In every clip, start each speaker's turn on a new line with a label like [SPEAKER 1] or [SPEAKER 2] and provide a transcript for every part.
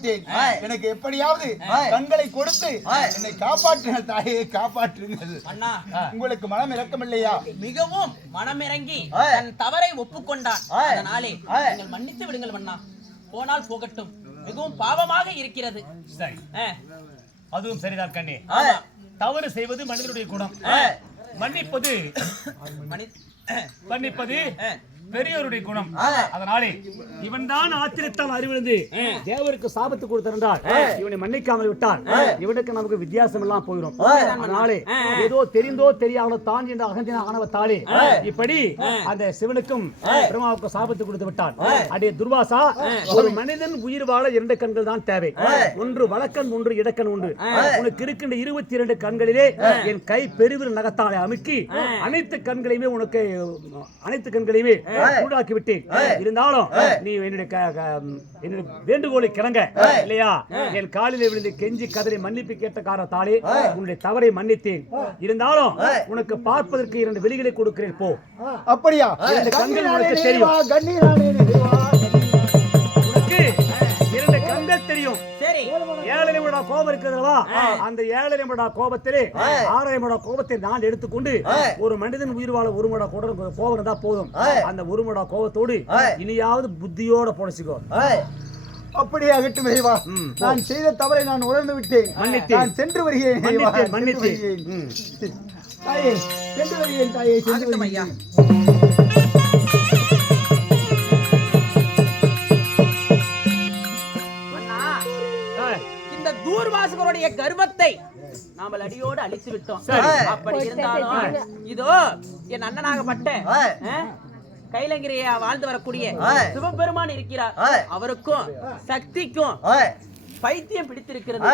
[SPEAKER 1] விட்டேன். எனக்கு எப்படியாவது கண்களை கொடுத்து என்னை காப்பாற்றுங்கள் தாயே காப்பாற்றுங்கள்.
[SPEAKER 2] அண்ணா.
[SPEAKER 1] உங்களுக்கு மனம் இறக்கம் இல்லையா
[SPEAKER 2] மிகவும் மனமிறங்கி தன் தவறை ஒப்புக்கொண்டான். அதனாலே நீங்கள் மன்னித்து விடுங்கள் அண்ணா. போனால் போகட்டும். மிகவும் பாவமாக இருக்கிறது.
[SPEAKER 3] சரி. அதுவும் சரிதான் கண்ணே. தவறு செய்வது மனிதனுடைய குணம். மன்னிப்பது
[SPEAKER 2] மனி-
[SPEAKER 3] மன்னிப்பது
[SPEAKER 2] ஆ.
[SPEAKER 3] பெரியோருடைய குணம் அதனாலே இவன் தான் ஆத்திரத்தால் அறிவிழுந்து தேவருக்கு சாபத்து கொடுத்திருந்தால் இவனை மன்னிக்காமல் விட்டால் இவனுக்கு நமக்கு வித்தியாசம் எல்லாம் போயிடும் அதனாலே ஏதோ தெரிந்தோ தெரியாமலோ தான் என்ற அகந்தின ஆணவத்தாலே இப்படி அந்த சிவனுக்கும் பிரம்மாவுக்கும் சாபத்து கொடுத்து விட்டான். அடே துர்வாசா ஒரு மனிதன் உயிர் வாழ இரண்டு கண்கள் தான் தேவை. ஒன்று வலக்கண் ஒன்று இடக்கண் உண்டு. உனக்கு இருக்கின்ற இருபத்தி இரண்டு கண்களிலே என் கை பெருவிரல் நகத்தாலே அமுக்கி அனைத்து கண்களையுமே உனக்கு அனைத்து கண்களையுமே சூடாக்கி விட்டேன் இருந்தாலும் நீ என்னுடைய வேண்டுகோளை கிளங்க இல்லையா? என் காலிலே விழுந்து கெஞ்சி கதறி மன்னிப்பு கேட்ட காரணத்தாலே உன்னுடைய தவறை மன்னித்தேன். இருந்தாலும் உனக்கு பார்ப்பதற்கு இரண்டு வெளிகளை கொடுக்கிறேன் போ.
[SPEAKER 1] அப்படியா?
[SPEAKER 3] கண்கள் உனக்கு தெரியும். கண்கள் தெரியும்.
[SPEAKER 2] சரி.
[SPEAKER 3] ஏழரை நிமிட கோபம் இருக்கிறதா அந்த ஏழரை நிமிட கோபத்திலே ஆறரை நிமிட கோபத்தை நான் எடுத்துக்கொண்டு ஒரு மனிதன் உயிர் வாழ ஒரு மட கூட கோபம் இருந்தா போதும். அந்த ஒரு மட கோபத்தோடு இனியாவது புத்தியோட பொழைச்சிக்கோ.
[SPEAKER 1] அப்படியே அகட்டும் இறைவா. நான் செய்த தவறை நான் உணர்ந்து விட்டேன். நான் சென்று வருகிறேன்
[SPEAKER 3] மன்னித்தேன்.
[SPEAKER 1] தாயே சென்று வருகிறேன் தாயே சென்று வருகிறேன்.
[SPEAKER 2] தூர்வாசகருடைய கர்வத்தை நாம அடியோடு அழித்து விட்டோம். அப்படி இருந்தாலும் இதோ என் அண்ணனாகப்பட்ட கைலங்கிரியா வாழ்ந்து வரக்கூடிய சிவபெருமான் இருக்கிறார். அவருக்கும் சக்திக்கும் பைத்தியம் பிடித்திருக்கிறது.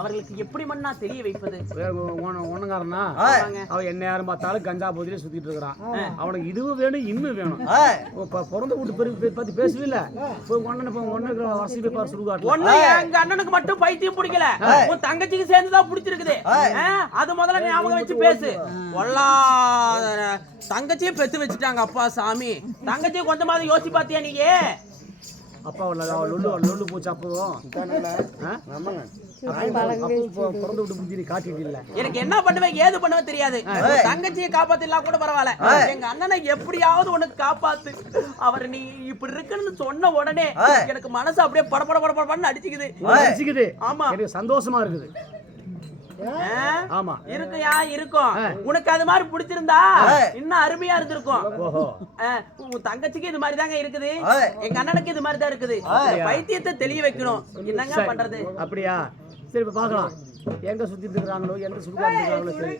[SPEAKER 2] அவர்களுக்கு எப்படி மண்ணா தெரிய வைப்பது?
[SPEAKER 3] ஒண்ணுங்காரனா. அவன் என்ன யாரும் பார்த்தாலும் கஞ்சா போதிலே சுத்திட்டு இருக்கிறான். அவனுக்கு இதுவும் வேணும் இன்னும் வேணும். பிறந்த வீட்டு பெரு பத்தி பேசவே இல்ல ஒன்னு
[SPEAKER 2] ஒண்ணு எங்க அண்ணனுக்கு மட்டும் பைத்தியம் பிடிக்கல. உன் தங்கச்சிக்கு சேர்ந்துதான் பிடிச்சிருக்குது அது முதல்ல ஞாபகம் வச்சு பேசு. பொல்லாத தங்கச்சியே பெத்து வச்சுட்டாங்க அப்பா சாமி. தங்கச்சியை கொஞ்சமாவது யோசிச்சு பாத்தியா நீங்க
[SPEAKER 3] அப்பா அவள் லொல்லு லொல்லு போச்சு அப்போதும் ஆ? அப்போ இப்போ பிறந்த வீட்டு புத்தி நீ காட்டிட்டு இல்ல.
[SPEAKER 2] எனக்கு என்ன பண்ணுவேன் ஏது பண்ணுவேன் தெரியாது. தங்கச்சியை காப்பாத்திடலாம் கூட பரவாயில்ல. எங்க அண்ணனை எப்படியாவது உனக்கு காப்பாத்து. அவர் நீ இப்படி இருக்குன்னு சொன்ன உடனே எனக்கு மனசு அப்படியே படபட படபடன்னு அடிச்சுக்குது.
[SPEAKER 3] ரசிக்குது
[SPEAKER 2] ஆமா.
[SPEAKER 3] எனக்கு சந்தோஷமா இருக்குது? ஆமா.
[SPEAKER 2] இருக்குயா? இருக்கும். உனக்கு அது மாதிரி பிடிச்சிருந்தா இன்னும் அருமையா இருந்திருக்கும். உன் தங்கச்சிக்கு இது மாதிரி தாங்க இருக்குது எங்க அண்ணனுக்கு இது மாதிரி தான் இருக்குது பைத்தியத்தை தெளிய வைக்கணும். என்னங்க பண்றது?
[SPEAKER 3] அப்படியா? சரி இப்ப பார்க்கலாம். எங்க சுத்திட்டு இருக்கிறாங்களோ எந்த சுடுகாட்டு! இருக்கிறாங்களோ